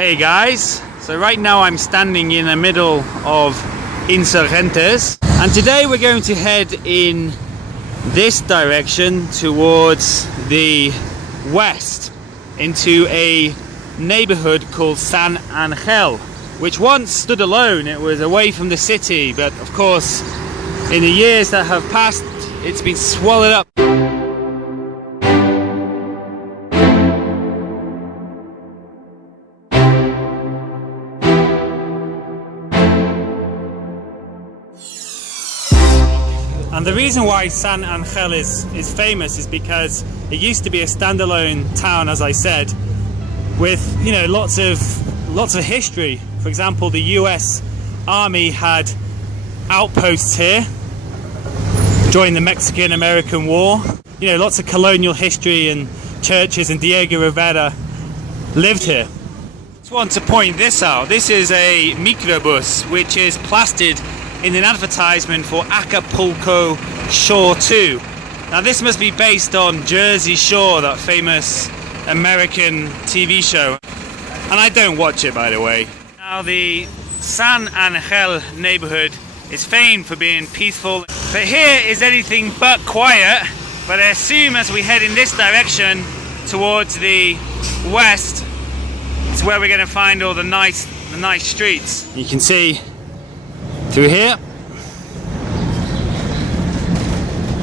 Hey guys, so right now I'm standing in the middle of Insurgentes, and today we're going to head in this direction towards the west into a neighborhood called San Angel, which once stood alone. It was away from the city, but of course in the years that have passed it's been swallowed up. And the reason why San Angel is famous is because it used to be a standalone town, as I said, with lots of history. For example, the US Army had outposts here during the Mexican-American War. Lots of colonial history and churches, and Diego Rivera lived here. Just want to point this out. This is a microbus which is plastered in an advertisement for Acapulco Shore 2. Now this must be based on Jersey Shore, that famous American TV show. And I don't watch it, by the way. Now the San Angel neighborhood is famed for being peaceful, but here is anything but quiet. But I assume as we head in this direction towards the west, it's where we're going to find all the nice streets. You can see through here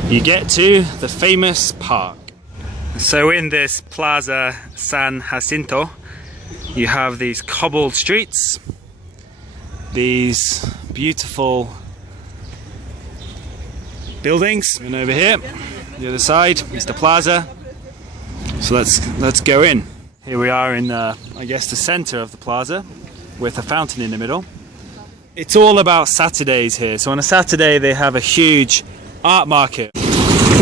you get to the famous park. So in this Plaza San Jacinto you have these cobbled streets, these beautiful buildings, and over here the other side is the plaza. So let's go in. Here we are in I guess the center of the plaza with a fountain in the middle. It's all about Saturdays here. So on a Saturday they have a huge art market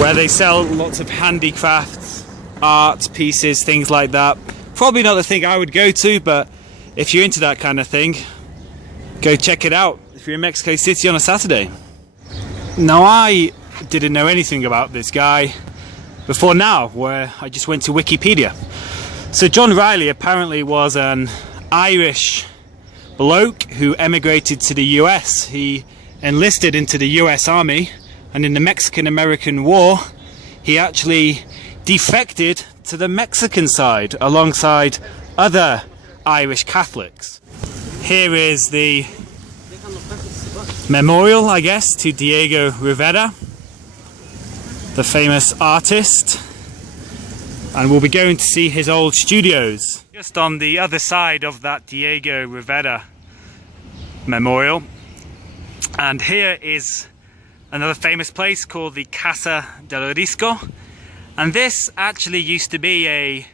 where they sell lots of handicrafts, art pieces, things like that. Probably not the thing I would go to, but if you're into that kind of thing, go check it out if you're in Mexico City on a Saturday. Now I didn't know anything about this guy before now, where I just went to Wikipedia. So John Riley apparently was an Irish bloke who emigrated to the US. He enlisted into the US Army, and in the Mexican-American War he actually defected to the Mexican side alongside other Irish Catholics. Here is the memorial, I guess, to Diego Rivera, the famous artist, and we'll be going to see his old studios. Just on the other side of that Diego Rivera memorial. And here is another famous place called the Casa del Risco. And this actually used to be a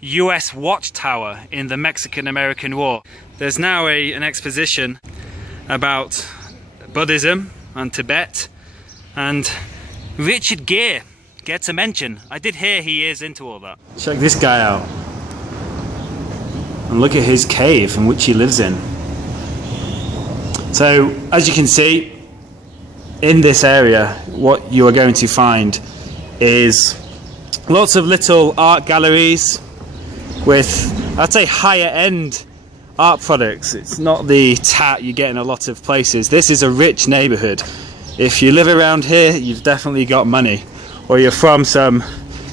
US watchtower in the Mexican-American War. There's now an exposition about Buddhism and Tibet, and Richard Gere gets a mention. I did hear he is into all that. Check this guy out. And look at his cave in which he lives in. So, as you can see, in this area, what you are going to find is lots of little art galleries with, I'd say, higher end art products. It's not the tat you get in a lot of places. This is a rich neighborhood. If you live around here, you've definitely got money, or you're from some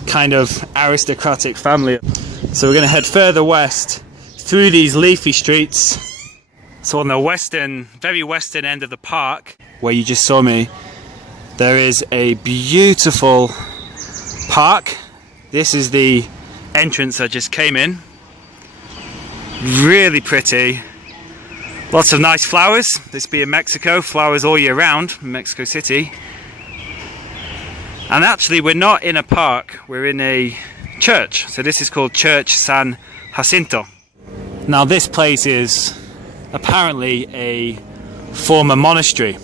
kind of aristocratic family. So we're going to head further west through these leafy streets. So on the very western end of the park, where you just saw me, there is a beautiful park. This is the entrance I just came in. Really pretty. Lots of nice flowers. This being Mexico, flowers all year round in Mexico City. And actually we're not in a park, we're in a church. So this is called Church San Jacinto. Now this place is apparently a former monastery.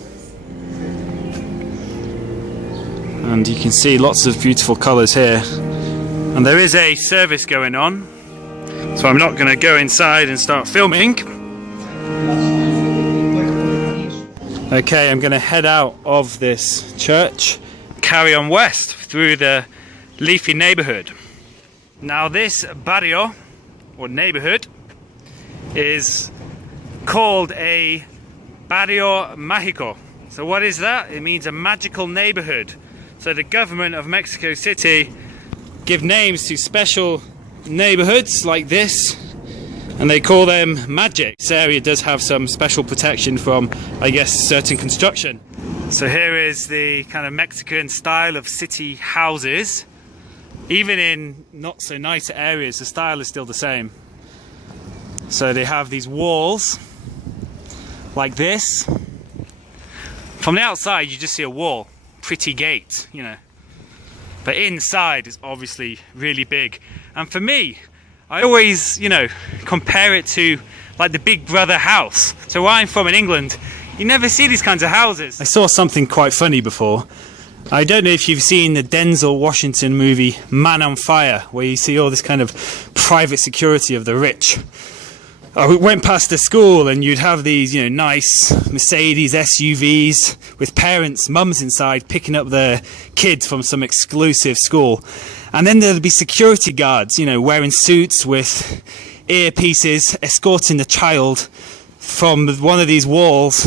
And you can see lots of beautiful colours here. And there is a service going on, so I'm not going to go inside and start filming. Okay, I'm going to head out of this church, carry on west through the leafy neighbourhood. Now this barrio, or neighbourhood, is called a Barrio Mágico. So what is that? It means a magical neighborhood. So the government of Mexico City give names to special neighborhoods like this, and they call them magic. This area does have some special protection from, I guess, certain construction. So here is the kind of Mexican style of city houses. Even in not so nice areas, the style is still the same. So they have these walls like this. From the outside you just see a wall, pretty gate, you know. But inside is obviously really big. And for me, I always, you know, compare it to like the Big Brother house. So where I'm from in England, you never see these kinds of houses. I saw something quite funny before. I don't know if you've seen the Denzel Washington movie Man on Fire, where you see all this kind of private security of the rich. I went past the school and you'd have these, you know, nice Mercedes SUVs with parents, mums inside picking up their kids from some exclusive school. And then there'd be security guards, you know, wearing suits with earpieces, escorting the child from one of these walls,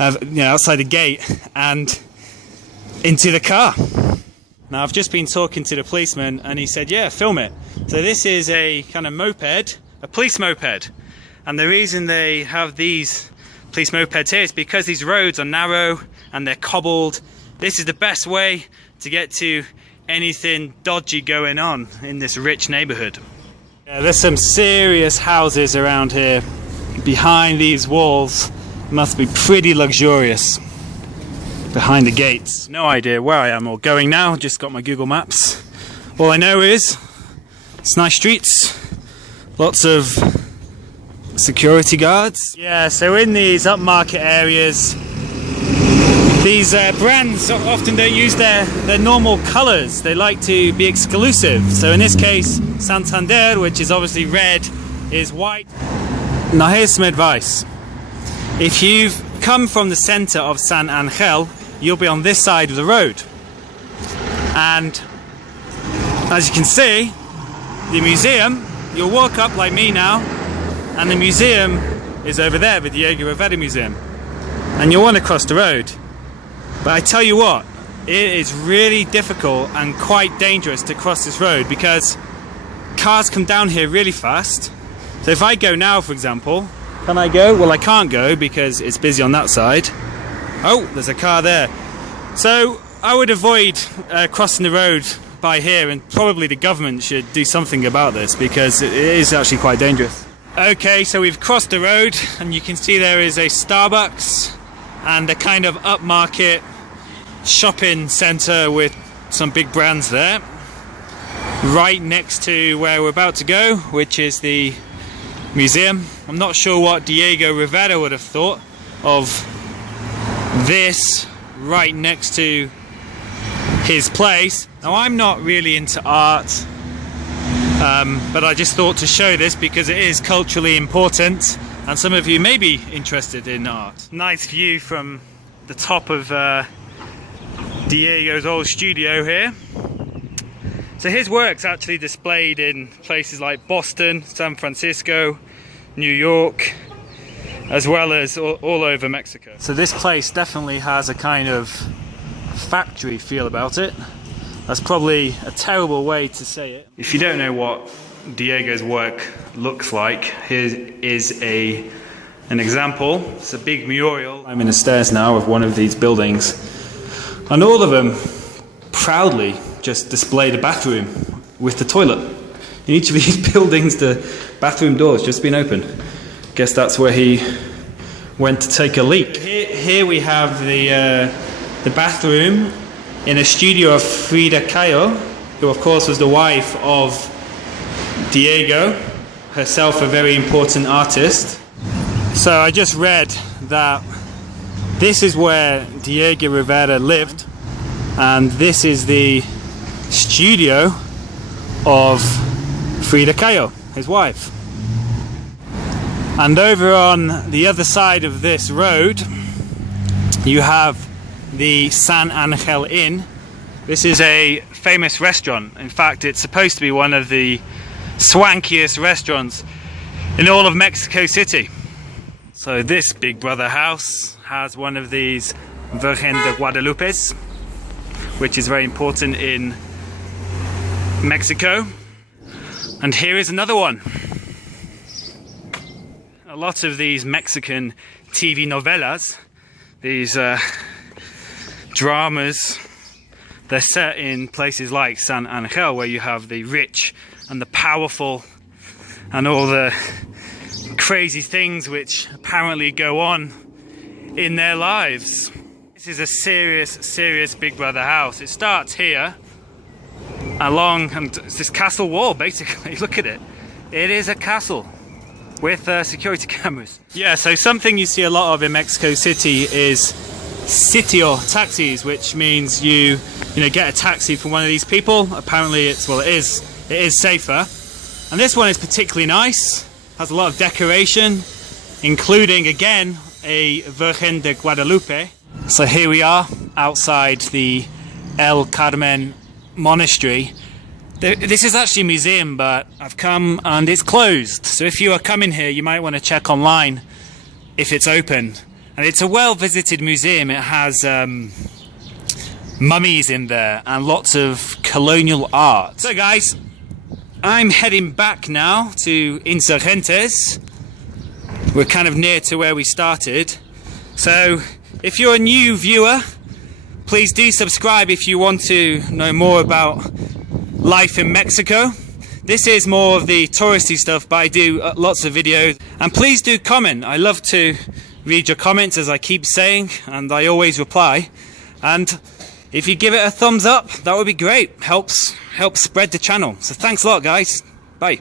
you know, outside the gate and into the car. Now I've just been talking to the policeman and he said, yeah, film it. So this is a kind of moped, a police moped, and the reason they have these police mopeds here is because these roads are narrow and they're cobbled. This is the best way to get to anything dodgy going on in this rich neighborhood. Yeah, there's some serious houses around here. Behind these walls must be pretty luxurious. Behind the gates. No idea where I am or going now, just got my Google Maps. All I know is it's nice streets, lots of security guards. Yeah, so in these upmarket areas, these brands often don't use their normal colours. They like to be exclusive. So in this case, Santander, which is obviously red, is white. Now here's some advice. If you've come from the centre of San Angel, you'll be on this side of the road. And as you can see, the museum, you'll walk up like me now, and the museum is over there, the Diego Rivera Museum. And you'll want to cross the road. But I tell you what, it is really difficult and quite dangerous to cross this road because cars come down here really fast. So if I go now, for example, can I go? Well, I can't go because it's busy on that side. Oh, there's a car there. So I would avoid crossing the road by here, and probably the government should do something about this because it is actually quite dangerous. Okay, so we've crossed the road and you can see there is a Starbucks and a kind of upmarket shopping centre with some big brands there. Right next to where we're about to go, which is the museum. I'm not sure what Diego Rivera would have thought of this right next to his place. Now I'm not really into art, but I just thought to show this because it is culturally important and some of you may be interested in art. Nice view from the top of Diego's old studio here. So his work's actually displayed in places like Boston, San Francisco, New York, as well as all over Mexico. So this place definitely has a kind of factory feel about it. That's probably a terrible way to say it. If you don't know what Diego's work looks like, here is an example. It's a big mural. I'm in the stairs now of one of these buildings, and all of them proudly just display the bathroom with the toilet. In each of these buildings, the bathroom door's just been open. Guess that's where he went to take a leak. Here we have the bathroom in a studio of Frida Kahlo, who of course was the wife of Diego, herself a very important artist. So I just read that this is where Diego Rivera lived, and this is the studio of Frida Kahlo, his wife. And over on the other side of this road you have the San Angel Inn. This is a famous restaurant. In fact, it's supposed to be one of the swankiest restaurants in all of Mexico City. So this Big Brother house has one of these Virgen de Guadalupes, which is very important in Mexico. And here is another one. A lot of these Mexican TV novelas, these dramas, they're set in places like San Angel, where you have the rich and the powerful and all the crazy things which apparently go on in their lives. This is a serious Big Brother house. It starts here along, and it's this castle wall basically. Look at it. It is a castle with security cameras. Yeah, so something you see a lot of in Mexico City is sitio taxis, which means you get a taxi from one of these people. Apparently it is safer. And this one is particularly nice. Has a lot of decoration, including again a Virgen de Guadalupe. So here we are outside the El Carmen monastery. This is actually a museum, but I've come and it's closed. So if you are coming here, you might want to check online if it's open. And it's a well-visited museum. It has mummies in there and lots of colonial art. So guys, I'm heading back now to Insurgentes. We're kind of near to where we started. So if you're a new viewer, please do subscribe if you want to know more about life in Mexico. This is more of the touristy stuff, but I do lots of videos. And please do comment. I love to read your comments, as I keep saying, and I always reply. And if you give it a thumbs up, that would be great. Helps spread the channel. So thanks a lot, guys. Bye.